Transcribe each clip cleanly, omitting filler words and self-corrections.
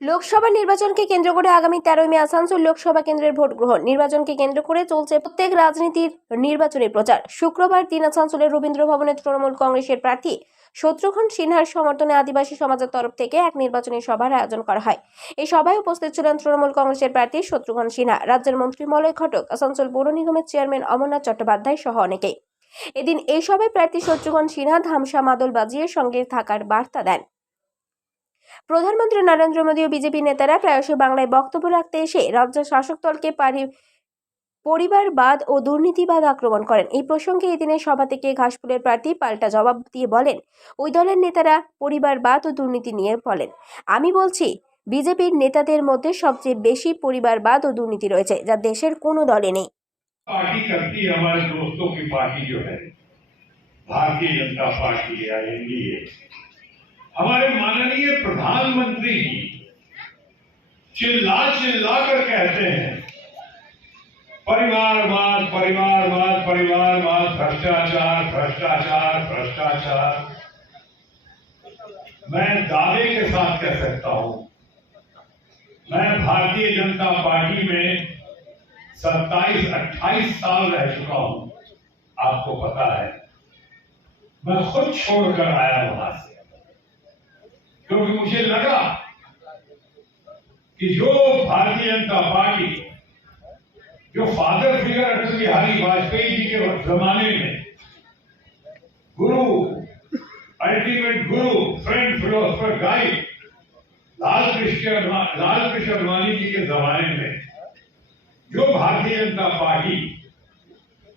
লোকসভা নির্বাচনকে কেন্দ্র করে আগামী 13 মে আসানসোল লোকসভা কেন্দ্রের ভোট গ্রহণ। নির্বাচনকে কেন্দ্র করে চলছে প্রত্যেক রাজনীতির নির্বাচনী প্রচার। শুক্রবার আসানসোলের রবীন্দ্র ভবনে তৃণমূল কংগ্রেসের প্রার্থী শত্রুঘ্ন সিনহার সমর্থনে আদিবাসী সমাজের তরফ থেকে এক নির্বাচনী সভার আয়োজন করা হয়। এই সভায় উপস্থিত ছিলেন তৃণমূল কংগ্রেসের প্রার্থী শত্রুঘ্ন সিনহা, রাজ্যের মন্ত্রী মলয় ঘটক, আসানসোল পৌর নিগমের চেয়ারম্যান অমরনাথ চট্টোপাধ্যায় সহ অনেকেই। এদিন এই সভায় প্রার্থী শত্রুঘ্ন সিনহা ধামসা মাদল বাজিয়ে সঙ্গে থাকার বার্তা দেন। প্রধানমন্ত্রী নরেন্দ্র মোদী ও বিজেপি নেতারা প্রায়শই বাংলায় বক্তব্য রাখতে এসে রাজ্য শাসক দলকে পরিবারবাদ ও দুর্নীতিবাদ আক্রমণ করেন। এই প্রসঙ্গে এদিনের সভা থেকে ঘাসফুলের প্রার্থী পাল্টা জবাব দিয়ে বলেন, ওই দলের নেতারা পরিবারবাদ ও দুর্নীতি নিয়ে বলেন। আমি বলছি, বিজেপির নেতাদের মধ্যে সবচেয়ে বেশি পরিবারবাদ ও দুর্নীতি রয়েছে, যা দেশের কোনো দলে নেই। पार्टी करती है हमारे दोस्तों की पार्टी जो है भारतीय जनता पार्टी या एनडीए। हमारे माननीय प्रधानमंत्री जी चिल्ला चिल्ला कर कहते हैं परिवारवाद परिवारवाद परिवारवाद, भ्रष्टाचार भ्रष्टाचार भ्रष्टाचार। मैं दावे के साथ कह सकता हूं, मैं भारतीय जनता पार्टी में 27-28 साल रह चुका हूं। आपको पता है, मैं खुद छोड़कर आया वहां से, क्योंकि मुझे लगा कि जो भारतीय जनता पार्टी, जो फादर फिगर अटल बिहारी वाजपेयी जी के जमाने में गुरु, अल्टीमेट गुरु, friend, philosopher, guide Lal Krishna Advani ji के जमाने में जो भारतीय जनता पार्टी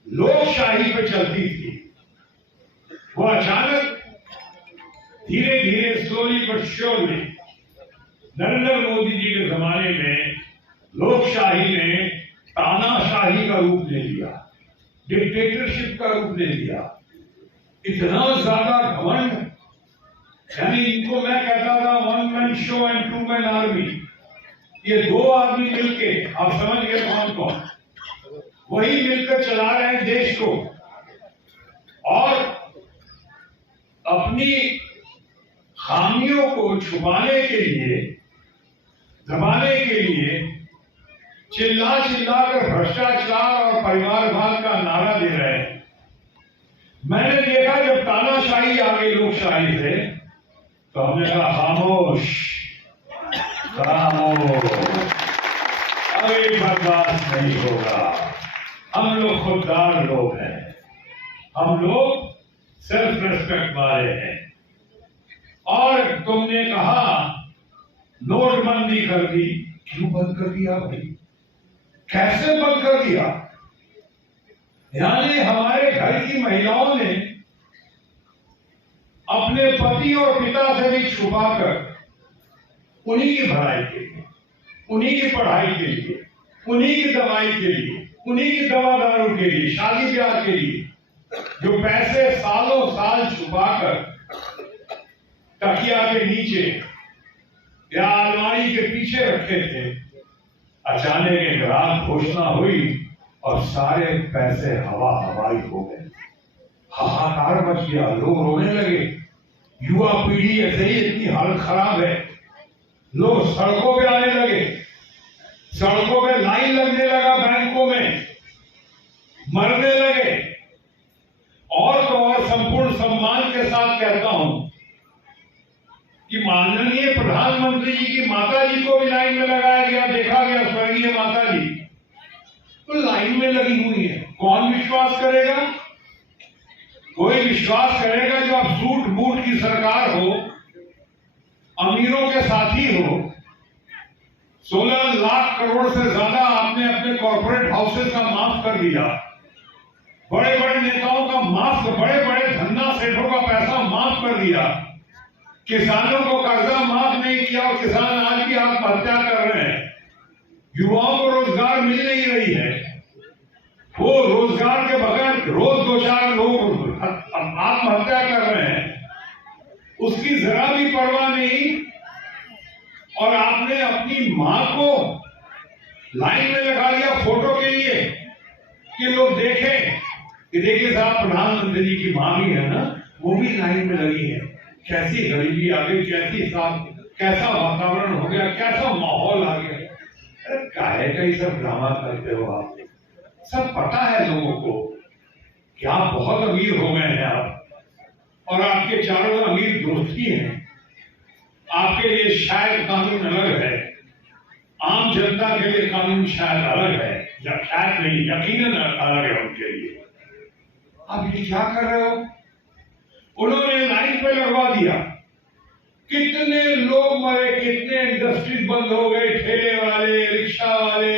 लोकशाही पे चलती थी, वो अचानक धीरे धीरे slowly but surely Narendra Modi ji के जमाने में लोकशाही ने तानाशाही का रूप ले लिया, डिक्टेटरशिप का रूप ले लिया। इतना ज्यादा घमंड, यानी इनको मैं कहता था one man show and two man army. ये दो आदमी मिलके, आप समझ गए कौन कौन, वही मिलकर चला रहे हैं देश को, और अपनी खामियों को छुपाने के लिए, दबाने के लिए चिल्ला चिल्ला कर भ्रष्टाचार और परिवारवाद का नारा दे रहे हैं। मैंने देखा जब तानाशाही आ गई लोकशाही से, तो हमने कहा खामोश अभी बर्दाश्त नहीं होगा। हम लोग खुददार लोग हैं, हम लोग सेल्फ रेस्पेक्ट वाले हैं। और तुमने कहा नोटबंदी कर दी, क्यों बंद कर दिया भाई? कैसे बंद कर दिया? यानी हमारे घर की महिलाओं ने अपने पति और पिता से भी छुपाकर उन्हीं की भलाई के लिए, उन्हीं की पढ़ाई के लिए, उन्हीं की दवाई के लिए, उन्हीं की दवा दारू के लिए, शादी ब्याह के लिए जो पैसे सालों साल छुपाकर तकिया के नीचे या अलमारी के पीछे रखे थे, अचानक एक रात घोषणा हुई और सारे पैसे हवा हवाई हो गए। हाहाकार मच गया, लोग रोने लगे। युवा पीढ़ी ऐसे ही इतनी हालत खराब है, लोग सड़कों पे आने लगे, सड़कों पे लाइन लगने लगा, बैंकों में मरने लगे। और तो और संपूर्ण सम्मान के साथ कहता हूं कि माननीय प्रधानमंत्री जी की माता जी को भी लाइन में लगाया गया, देखा गया स्वर्गीय माता जी तो लाइन में लगी हुई है। कौन विश्वास करेगा? कोई विश्वास करेगा जो अब सूट बूट की सरकार हो, अमीरों के साथी हो। 16 लाख करोड़ से ज्यादा आपने अपने कॉर्पोरेट हाउसेस का माफ कर दिया, बड़े बड़े नेताओं का माफ, बड़े बड़े धंधा सेठों का पैसा माफ कर दिया, किसानों को कर्जा माफ नहीं किया और किसान आज भी आत्महत्या कर रहे हैं। युवाओं को रोजगार मिल नहीं रही है, वो रोजगार के बगैर रोज 2-4 लोग आत्महत्या कर रहे हैं, उसकी जरा भी परवाह नहीं। और आपने अपनी मां को लाइन में लगा दिया फोटो के लिए कि लोग देखें कि देखिए साहब प्रधानमंत्री जी की मां भी है ना, वो भी लाइन में लगी है। कैसी गरीबी आ गई, कैसा वातावरण हो गया, कैसा कई सब ड्रामा करते हो आप, सब पता है लोगों को कि आप बहुत अमीर हो गए हैं आप और आपके चारों अमीर दोस्त ही हैं। आपके लिए शायद कानून अलग है, आम जनता के लिए कानून शायद अलग है, या शायद नहीं, यकीनन अलग है उनके लिए। आप ये क्या कर रहे हो? उन्होंने लाइन पे लगवा दिया, कितने लोग मरे, कितने इंडस्ट्रीज बंद हो गए, ठेले वाले, रिक्शा वाले,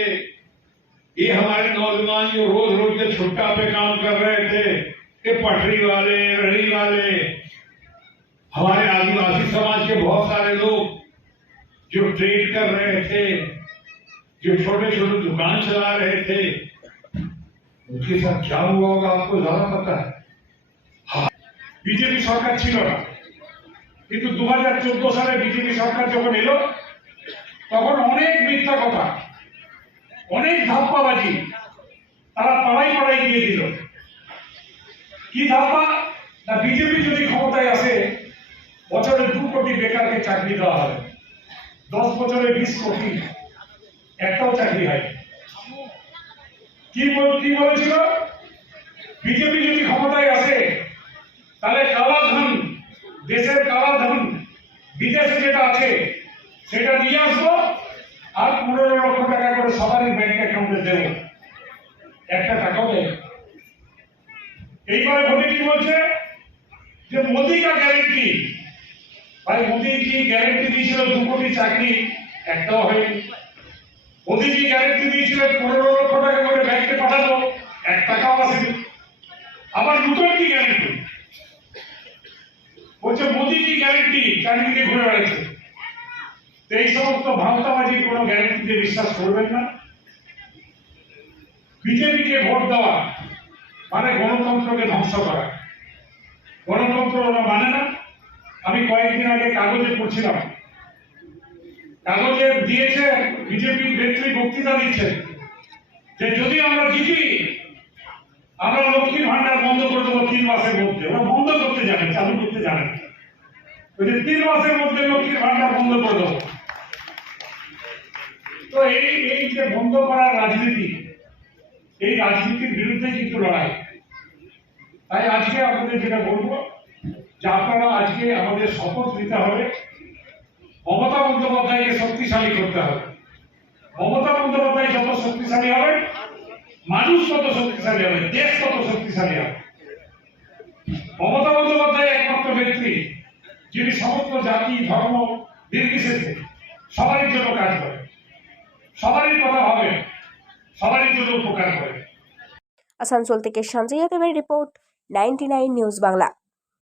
ये हमारे नौजवान जो रोज रोज के छुट्टा पे काम कर रहे थे, ये पटरी वाले, रेहड़ी वाले, हमारे आदिवासी समाज के बहुत सारे लोग जो ट्रेड कर रहे थे, जो छोटे छोटे दुकान चला रहे थे, उनके साथ क्या हुआ होगा आपको ज्यादा पता है। हाँ, बीजेपी सरकार ছিল না, কিন্তু 2014 সালে বিজেপি সরকার যখন এলো তখন অনেক মিথ্যা কথা, অনেক ধাপ্পাবাজি তারা পাড়াই পাড়াই দিয়ে দিল। কি ধাপ্পা? না বিজেপি যদি ক্ষমতায় আসে বছরে 2 কোটি বেকারকে চাকরি দেওয়া হবে, 10 বছরে 20 কোটি, একটাও চাকরি হয়। কি বলেছিল? বিজেপি যদি ক্ষমতায় আসে তাহলে কালাধন, দেশের কালাধন বিদেশে যেটা আছে সেটা নিয়ে আসবো আর 15 লক্ষ টাকা করে সবারই ব্যাংক অ্যাকাউন্টে দেবো, একটা টাকাও দেয়। এইবারে মোদী কি বলছে যে মোদী কা গ্যারেন্টি, ভাই মোদী কি গ্যারেন্টি দিয়েছিল 2 কোটি চাকরি, একটাও হয়নি। মোদী কি গ্যারেন্টি দিয়েছিলেন 15 লক্ষ টাকা করে ব্যাংকে পাঠাবো, 1 টাকাও আসেনি। আবার নতুন কি গ্যারেন্টি বলছে, মোদী কি গ্যারেন্টি, চাকরিতে ঘুরে বেড়াচ্ছে। এই সমস্ত ভাওতাবাজির কোনো গ্যারেন্টিতে বিশ্বাস করবেন না। বিজেপিকে ভোট দেওয়া মানে গণতন্ত্রকে ধ্বংস করা, গণতন্ত্র ওরা মানে না। আমি কয়েকদিন আগে কাগজে পড়ছিলাম, কাগজে দিয়েছে বিজেপি নেত্রী বক্তৃতা দিচ্ছে যে যদি আমরা জিতি আমরা লক্ষ্মীর ভান্ডার বন্ধ করে দেবো 3 মাসের মধ্যে। ওরা বন্ধ করতে জানে, চালু করতে জানে। ওই যে 3 মাসের মধ্যে লক্ষ্মীর ভান্ডার বন্ধ করে দেবো। তো এই যে বন্ধ করার রাজনীতি, এই রাজনীতির বিরুদ্ধে কিন্তু লড়াই। তাই আজকে আপনাদের যেটা বলবো যে আপনারা আজকে আমাদের শপথ নিতে হবে, মমতা বন্দ্যোপাধ্যায়কে শক্তিশালী করতে হবে। মমতা বন্দ্যোপাধ্যায় যত শক্তিশালী হবে, মানুষ তত শক্তিশালী হবে, দেশ তত শক্তিশালী হবে। মমতা বন্দ্যোপাধ্যায় একমাত্র ব্যক্তি যিনি সমস্ত জাতি ধর্ম নির্বিশেষে সবারই জন্য কাজ করে, সবারই কথা ভাবে, সবারই জন্য উপকার করে। আসানসোল থেকে সঞ্জয় যাদবের রিপোর্ট, 99 নিউজ বাংলা।